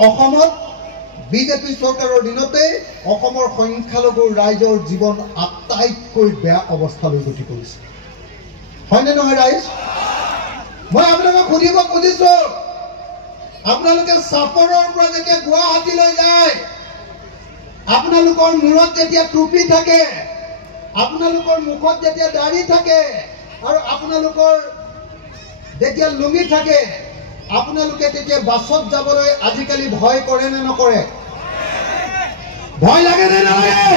অসমত বিজেপি চৰকাৰৰ দিনতে অসমৰ সংখ্যালঘু ৰাইজৰ জীৱন আটাইতকৈ বেয়া অৱস্থালৈ গতি কৰিছে। হয়নে নহয় ৰাইজ? মই আপোনালোকক সুধিব খুজিছো, আপোনালোকে চাপৰৰ পৰা যেতিয়া গুৱাহাটীলৈ যায়, আপোনালোকৰ মূৰত যেতিয়া টুপি থাকে, আপোনালোকৰ মুখত যেতিয়া দাড়ি থাকে আৰু আপোনালোকৰ যেতিয়া লুঙি থাকে, আপোনালোকে তেতিয়া বাছত যাবলৈ আজিকালি ভয় কৰে নে নকৰে? ভয় লাগে নে নালাগে?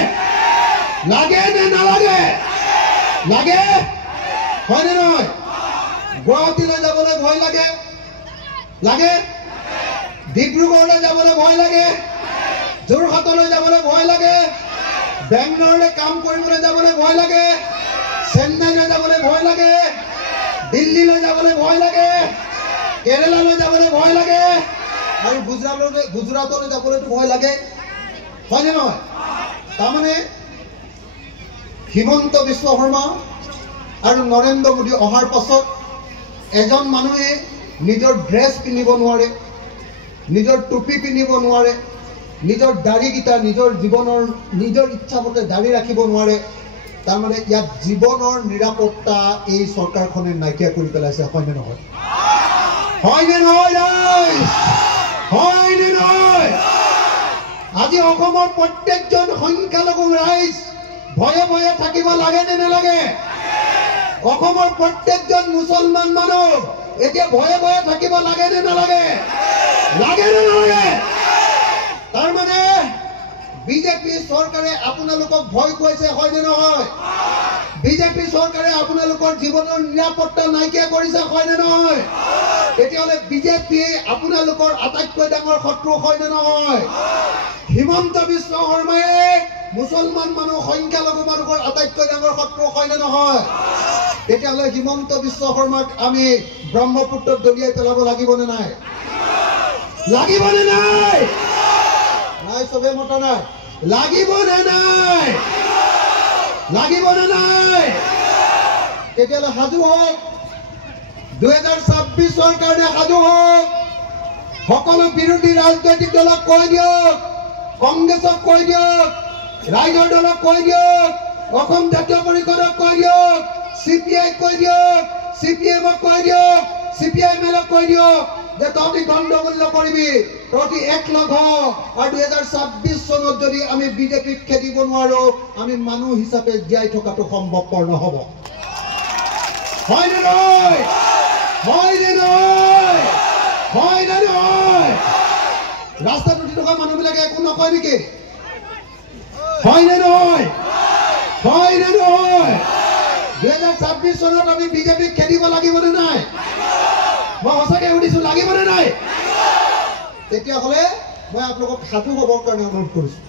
লাগে নে নালাগে? লাগে, হয়নে নহয়? গুৱাহাটীলৈ যাবলৈ ভয় লাগে, লাগে। ডিব্ৰুগড়লৈ যাবলৈ ভয় লাগে, যোৰহাটলৈ যাবলৈ ভয় লাগে, বেংগলৰলৈ কাম কৰিবলৈ যাবলৈ ভয় লাগে, চেন্নাইলৈ যাবলৈ ভয় লাগে, দিল্লীলৈ যাবলৈ ভয় লাগে, কেৰেলালৈ যাবলৈ ভয় লাগে আৰু গুজৰাটলৈ যাবলৈতো ভয় লাগে, হয়নে নহয়? তাৰমানে হিমন্ত বিশ্ব শৰ্মা আৰু নৰেন্দ্ৰ মোদী অহাৰ পাছত এজন মানুহে নিজৰ ড্ৰেছ পিন্ধিব নোৱাৰে, নিজৰ টুপি পিন্ধিব নোৱাৰে, নিজৰ দাড়িকেইটা নিজৰ জীৱনৰ নিজৰ ইচ্ছামতে দাড়ি ৰাখিব নোৱাৰে। তাৰমানে ইয়াত জীৱনৰ নিৰাপত্তা এই চৰকাৰখনে নাইকিয়া কৰি পেলাইছে, হয়নে নহয়? হয়নে নহয় ৰাইজ? হয়নে নহয়? আজি অসমৰ প্ৰত্যেকজন সংখ্যালঘু ৰাইজ ভয়ে ভয়ে থাকিব লাগে নে নালাগে? অসমৰ প্ৰত্যেকজন মুছলমান মানুহ এতিয়া ভয়ে ভয়ে থাকিব লাগে নে নালাগে? লাগে নে নালাগে? তাৰমানে বিজেপি চৰকাৰে আপোনালোকক ভয় খুৱাইছে, হয়নে নহয়? বিজেপি চৰকাৰে আপোনালোকৰ জীৱনৰ নিৰাপত্তা নাইকিয়া কৰিছে, হয়নে নহয়? তেতিয়াহ'লে বিজেপিয়ে আপোনালোকৰ আটাইতকৈ ডাঙৰ শত্ৰু, হয়নে নহয়? হিমন্ত বিশ্ব শৰ্মাই মুছলমান মানুহ সংখ্যালঘু মানুহৰ আটাইতকৈ ডাঙৰ শত্ৰু, হয়নে নহয়? তেতিয়াহ'লে হিমন্ত বিশ্ব শৰ্মাক আমি ব্ৰহ্মপুত্ৰত দলিয়াই পেলাব লাগিবনে নাই? লাগিবনে নাই? নাই, চবে মতা নাই। লাগিবনে নাই? লাগিবনে নাই? তেতিয়াহ'লে সাজু হওক, 2026ৰ কাৰণে সাজু হওক। সকলো বিৰোধী ৰাজনৈতিক দলক কৈ দিয়ক, কংগ্ৰেছক কৈ দিয়ক, ৰাইজৰ দলক কৈ দিয়ক, অসম জাতীয় পৰিষদক কৈ দিয়ক, CPI কৈ দিয়ক, CPM-ক কৈ দিয়ক, CPIM-ক কৈ দিয়ক যে তহঁতি গণ্ডগোল নকৰিবি, তহঁতি একলগ হ। আৰু 2026 চনত যদি আমি বিজেপিক খেদিব নোৱাৰো, আমি মানুহ হিচাপে জীয়াই থকাটো সম্ভৱপৰ নহ'ব। হয়নে নহয়? হয়নে নহয়? হয়নে নহয়? ৰাস্তাত উঠি থকা মানুহবিলাকে একো নকয় নেকি? হয়নে নহয়? হয়নে নহয়? 2026 চনত আমি বিজেপিক খেদিব লাগিবনে নাই? মই সঁচাকৈ সুধিছো, লাগিবনে নাই? তেতিয়াহ'লে মই আপোনালোকক সাজু হ'বৰ কাৰণে অনুৰোধ কৰিছো,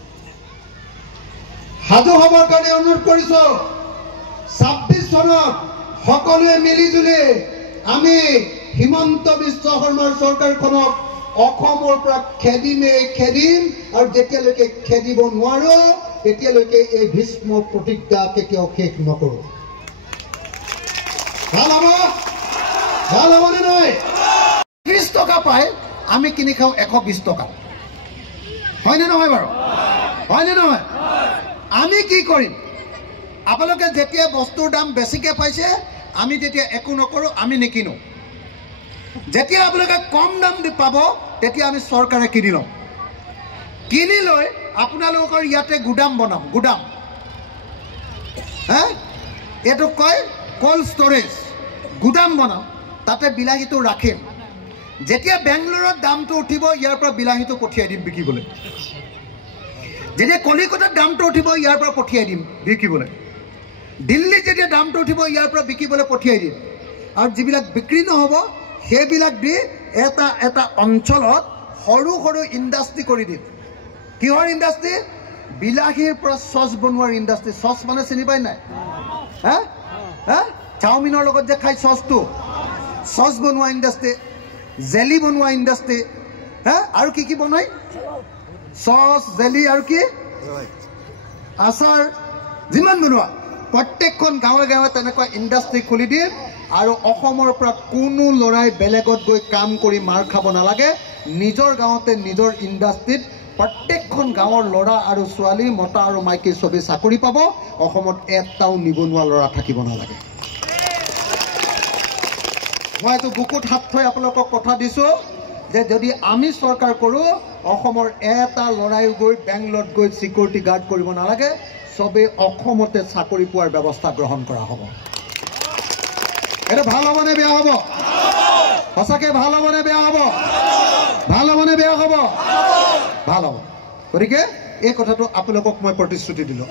সাজু হ'বৰ কাৰণে অনুৰোধ কৰিছো। 26 চনত সকলোৱে মিলি জুলি আমি হিমন্ত বিশ্ব শৰ্মাৰ চৰকাৰখনক অসমৰ পৰা খেদিম আৰু যেতিয়ালৈকে খেদিব নোৱাৰো তেতিয়ালৈকে এই ভীষ্ম প্ৰতিজ্ঞা কেতিয়াও শেষ নকৰো। ভাল হ'ব? ভাল হ'বনে নাই? 30 টকা পায়, আমি কিনি খাওঁ 120 টকা, হয়নে নহয় বাৰু? হয়নে নহয়? আমি কি কৰিম? আপোনালোকে যেতিয়া বস্তুৰ দাম বেছিকৈ পাইছে, আমি তেতিয়া একো নকৰোঁ, আমি নিকিনো। যেতিয়া আপোনালোকে কম দাম পাব, তেতিয়া আমি চৰকাৰে কিনি লওঁ। কিনি লৈ আপোনালোকৰ ইয়াতে গুদাম বনাম, গুদাম, এইটো কয় কোল্ড ষ্ট'ৰেজ, গুদাম বনাম, তাতে বিলাহীটো ৰাখিম। যেতিয়া বেংগলোৰত দামটো উঠিব, ইয়াৰ পৰা বিলাহীটো পঠিয়াই দিম বিকিবলৈ। যেতিয়া কলিকতাত দামটো উঠিব, ইয়াৰ পৰা পঠিয়াই দিম বিকিবলৈ। দিল্লীত যেতিয়া দামটো উঠিব, ইয়াৰ পৰা বিকিবলৈ পঠিয়াই দিম। আৰু যিবিলাক বিক্ৰী নহ'ব, সেইবিলাক দি এটা এটা অঞ্চলত সৰু সৰু ইণ্ডাষ্ট্ৰি কৰি দিম। কিহৰ ইণ্ডাষ্ট্ৰি? বিলাহীৰ পৰা চচ বনোৱাৰ ইণ্ডাষ্ট্ৰি। চচ মানে চিনি পাই নাই? চাওমিনৰ লগত যে খাই চচটো, চচ বনোৱা ইণ্ডাষ্ট্ৰি, জেলি বনোৱা ইণ্ডাষ্ট্ৰি, আৰু কি কি বনাই? চচ, জেলি আৰু কি আচাৰ যিমান বনোৱা, প্ৰত্যেকখন গাঁৱে গাঁৱে তেনেকুৱা ইণ্ডাষ্ট্ৰি খুলি দিম। আৰু অসমৰ পৰা কোনো লৰাই বেলেগত গৈ কাম কৰি মাৰ খাব নালাগে নিজৰ গাঁৱতে নিজৰ ইণ্ডাষ্ট্ৰিত প্ৰত্যেকখন গাঁৱৰ ল'ৰা আৰু ছোৱালী মতা আৰু মাইকী সবে চাকৰি পাব অসমত এটাও নিবনুৱা ল'ৰা থাকিব নালাগে মইতো বুকুত হাত থৈ আপোনালোকক কথা দিছো যে যদি আমি চৰকাৰ কৰো অসমৰ এটা লৰাই গৈ বেংগলত গৈ সিকিউৰিটি গাৰ্ড কৰিব নালাগে সবে অসমতে চাকৰি পোৱাৰ ব্যৱস্থা গ্ৰহণ কৰা হ'ব এটা ভাল হ'বনে বেয়া হ'ব সঁচাকৈ ভাল হ'বনে বেয়া হ'ব ভাল হ'বনে বেয়া হ'ব ভাল হ'ব গতিকে এই কথাটো আপোনালোকক মই প্ৰতিশ্ৰুতি দিলোঁ